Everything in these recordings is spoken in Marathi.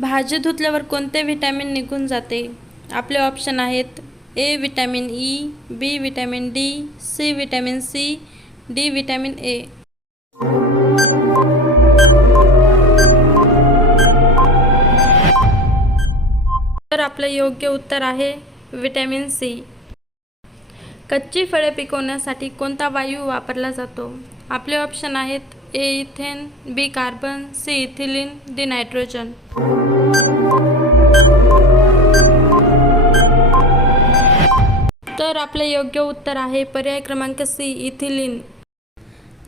भाजी धुतल्यावर कोणते व्हिटॅमिन निघून जाते? आपले ऑप्शन आहेत A vitamin E, B vitamin D, C vitamin C, D vitamin A. तर आपलं योग्य उत्तर आहे विटॅमिन सी. कच्ची फळे पिकवण्यासाठी कोणता वायू वापरला जातो? आपले ऑप्शन आहेत A ethane, B carbon, C ethylene, D nitrogen. तर आपले योग्य उत्तर आहे पर्याय क्रमांक सी इथिलीन.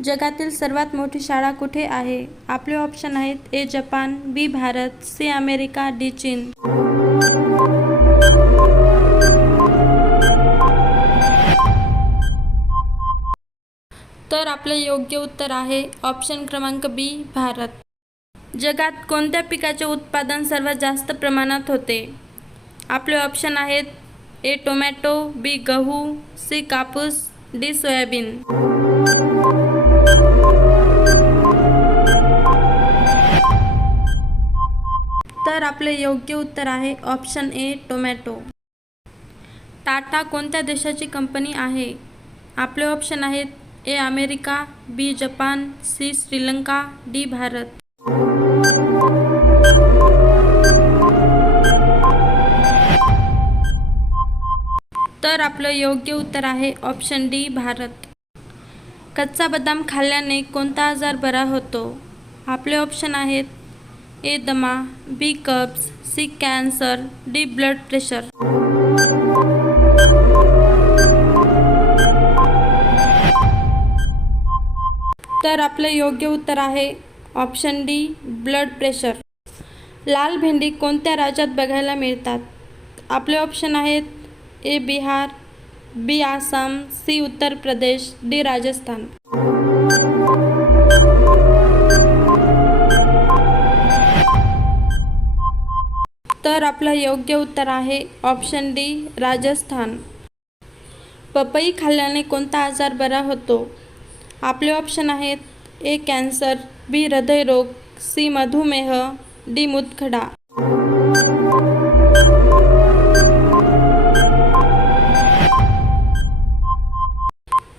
जगातील सर्वात मोठी शाळा कुठे आहे? आपले ऑप्शन आहेत ए जपान, बी भारत, सी अमेरिका, डी चीन. तर आपले योग्य उत्तर आहे ऑप्शन क्रमांक बी भारत. जगात कोणत्या पिकाचे उत्पादन सर्वात जास्त प्रमाणात होते? आपले ऑप्शन आहेत ए टोमॅटो, बी गहू, सी कापूस, डी सोयाबीन. तर आपले योग्य उत्तर आहे ऑप्शन ए टोमॅटो. टाटा कोणत्या देशाची कंपनी आहे? आपले ऑप्शन आहेत A America, B Japan, C Sri Lanka, D Bharat. तर आपलं योग्य उत्तर आहे ऑप्शन डी भारत. कच्चा बदाम खाल्ल्याने कोणता आजार बरा होतो? आपले ऑप्शन आहेत ए दमा, बी कब्ज, C cancer, D blood pressure. तर आपलं योग्य उत्तर आहे ऑप्शन डी ब्लड प्रेशर. लाल भेंडी कोणत्या राज्यात बघायला मिळतात? आपले ऑप्शन आहेत ए बिहार, बी आसाम, सी उत्तर प्रदेश, डी राजस्थान. तर आपलं योग्य उत्तर आहे ऑप्शन डी राजस्थान. पपई खाल्ल्याने कोणता आजार बरा होतो? आपले ऑप्शन आहेत ए कॅन्सर, बी हृदयरोग, सी मधुमेह, डी मूतखडा.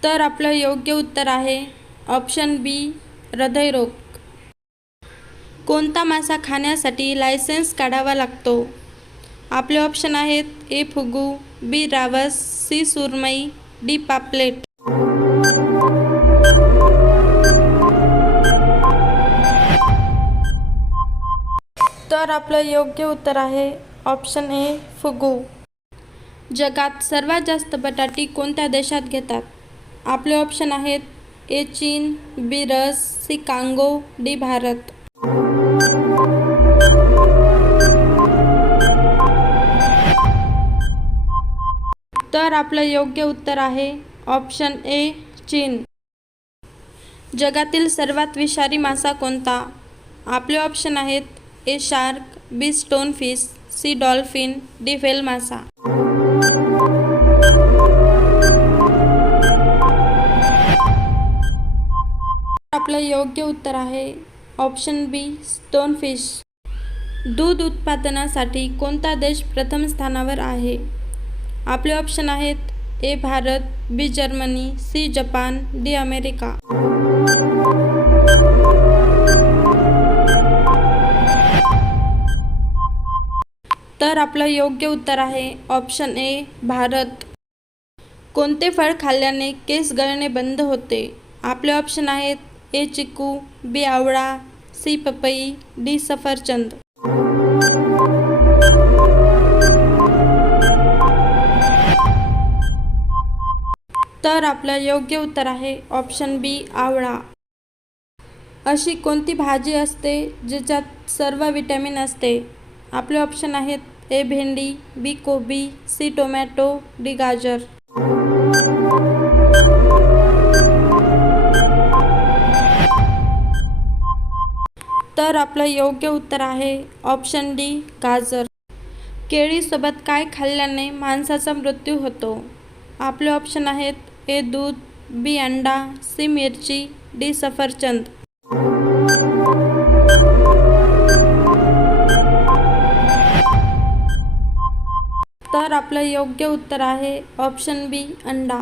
तर आपलं योग्य उत्तर आहे ऑप्शन बी हृदयरोग. कोणता मासा खाण्यासाठी लायसेन्स काढावा लागतो? आपले ऑप्शन आहेत ए फुगू, बी रावस, सी सुरमई, डी पापलेट. तर आपलं योग्य उत्तर आहे ऑप्शन ए फुगू. जगात सर्वात जास्त बटाटी कोणत्या देशात घेतात? आपले ऑप्शन आहेत ए चीन, बी रस, सी कांगो, डी भारत. तर आपलं योग्य उत्तर आहे ऑप्शन ए चीन. जगातील सर्वात विषारी मासा कोणता? आपले ऑप्शन आहेत A shark, B stone fish, C dolphin, D whale मासा. आपलं योग्य उत्तर आहे ऑप्शन बी स्टोन फिश. दूध उत्पादनासाठी कोणता देश प्रथम स्थानावर आहे? आपले ऑप्शन आहेत A Bharat, B Germany, C Japan, D America. तर आपलं योग्य उत्तर आहे ऑप्शन ए भारत. कोणते फळ खाल्ल्याने केस गळणे बंद होते? आपले ऑप्शन आहेत ए चिकू, बी आवळा, सी पपई, डी सफरचंद. तर आपलं योग्य उत्तर आहे ऑप्शन बी आवळा. अशी कोणती भाजी असते ज्याच्यात सर्व विटॅमिन असते? आपले ऑप्शन आहेत ए भेंडी, बी कोबी, सी टोमॅटो, डी गाजर. तर आपलं योग्य उत्तर आहे ऑप्शन डी गाजर. केळीसोबत काय खाल्ल्याने माणसाचा मृत्यू होतो? आपले ऑप्शन आहेत ए दूध, बी अंडा, सी मिरची, डी सफरचंद. तर आपलं योग्य उत्तर आहे ऑप्शन बी अंडा.